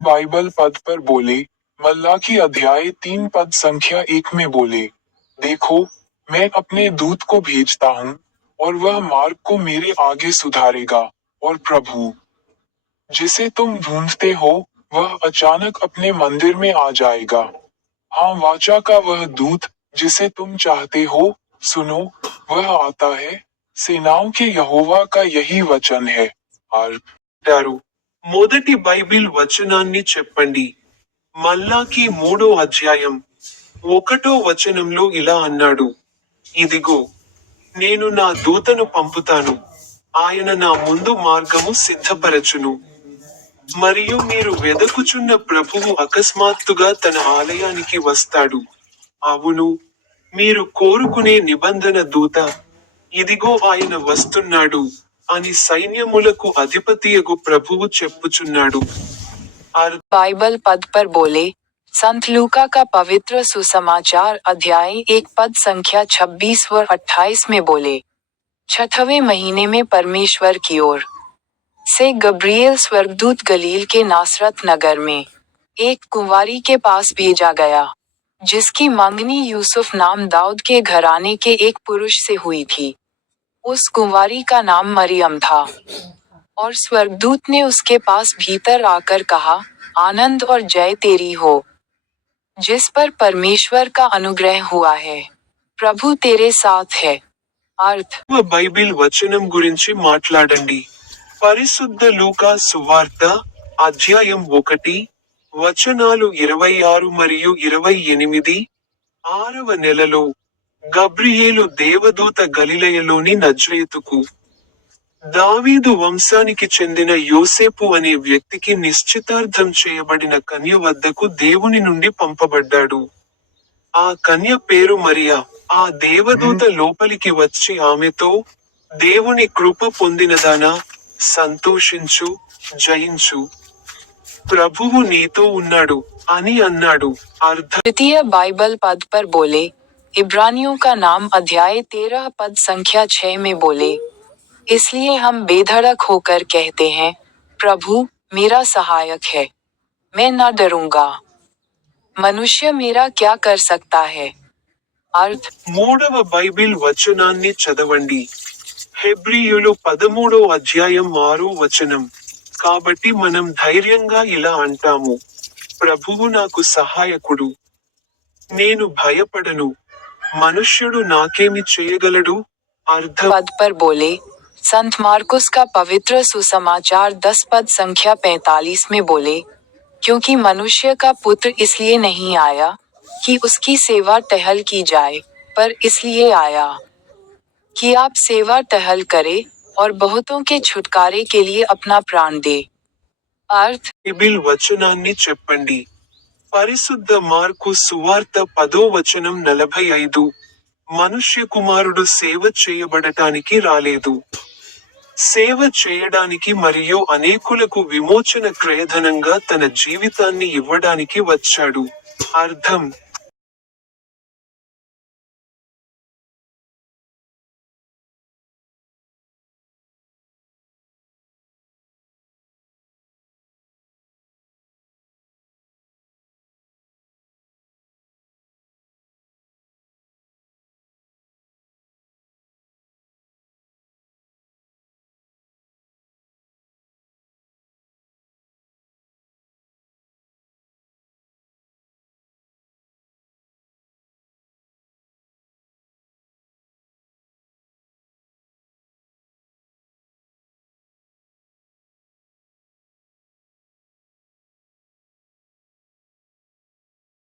Bible पद पर बोले। मल्लाकी अध्याय 3 पद संख्या 1 में बोले, देखो, मैं अपने दूत को भेजता हूँ, और वह मार्ग को मेरे आगे सुधारेगा, और प्रभु जिसे तुम ढूंढते हो, वह अचानक अपने मंदिर में आ जाएगा। हाँ, वाचा का वह दूत जिसे तुम चाहते हो, सुनो, वह आता है। सेनाओं के यहोवा का यही वचन है। అంటారు. మొదటి బైబిల్ వచనాన్ని చెప్పండి. మల్లాకి 3వ అధ్యాయం 1వ వచనంలో ఇలా అన్నాడు. ఇదిగో, నేను నా దూతను పంపుతాను. ఆయన నా ముందు మార్గము సిద్ధపరచును. మరియు మీరు వెదకుచున్న ప్రభువు అకస్మాత్తుగా తన ఆలయానికి వస్తాడు. అవును, మీరు కోరుకునే నిబంధన దూత, ఇదిగో ఆయన వస్తున్నాడు అని సైన్యములకు అధిపతియగు ప్రభువు చెప్పుచున్నాడు. बाइबल पद पर बोले। संत लूका का पवित्र सुसमाचार अध्याय 1 पद संख्या 26 व 28 में बोले, 6वें महीने में परमेश्वर की ओर से गब्रिएल स्वर्गदूत गलील के नासरत नगर में एक कुंवारी के पास भेजा गया, जिसकी मंगनी यूसुफ नाम दाऊद के घराने के एक पुरुष से हुई थी। उस कुंवारी का नाम मरियम था। और स्वर्गदूत ने उसके पास भीतर आकर कहा, आनंद और जय तेरी हो, जिस पर परमेश्वर का अनुग्रह हुआ है, प्रभु तेरे साथ है। अर्थ బైబిల్ వచనం గురించి మాట్లాడండి. పరిశుద్ధ లూకా సువార్త అధ్యాయం 1 వచనాలు 26 మరియు 28. 6వ నెలలో గబ్రియేలు దేవదూత గలిలయలోని నజరేతుకు, దావీదు వంశానికి చెందిన యోసేపు అనే వ్యక్తికి నిశ్చితార్థం చేయబడిన కన్య వద్దకు దేవుని నుండి పంపబడ్డాడు. ఆ కన్య పేరు మరియా. ఆ దేవదూత లోపలికి వచ్చి ఆమెతో, దేవుని కృప పొందినదానా, సంతోషించు, జయించు, ప్రభువు నీతో ఉన్నాడు అని అన్నాడు. అర్థం द्वितीय बाइबल पद पर बोले। इब्रानियों का नाम अध्याय 13 पद संख्या 6 में बोले, इसलिए हम बेधड़क होकर कहते हैं, प्रभु मेरा सहायक है, मैं न डरूंगा। मनुष्य मेरा क्या कर सकता है। अर्थ 3వ బైబిల్ వచనాన్ని చదవండి. హెబ్రీయులు 13వ అధ్యాయం 6వ వచనం. కాబట్టి మనం ధైర్యంగా ఇలా అంటాము, ప్రభువు నాకు సహాయకుడు, నేను భయపడను, మనుష్యుడు నాకేమి చేయగలడు. అర్థం पद पर बोले। संत मार्कुस का पवित्र सुसमाचार 10 पद संख्या 45 में बोले, क्योंकि मनुष्य का पुत्र इसलिए नहीं आया कि उसकी सेवा टहल की जाए, पर इसलिए आया कि आप सेवा टहल करे और बहुतों के छुटकारे के लिए अपना प्राण दे। अर्थ బైబిల్ వచనాన్ని చెప్పండి. పరిశుద్ధ మార్కు సువార్త 10వ వచనం 45. మనుష్య కుమారుడు సేవ చేయబడటానికి రాలేదు, సేవ చేయడానికి మరియు అనేకులకు విమోచన క్రయధనంగా తన జీవితాన్ని ఇవ్వడానికి వచ్చాడు. అర్థం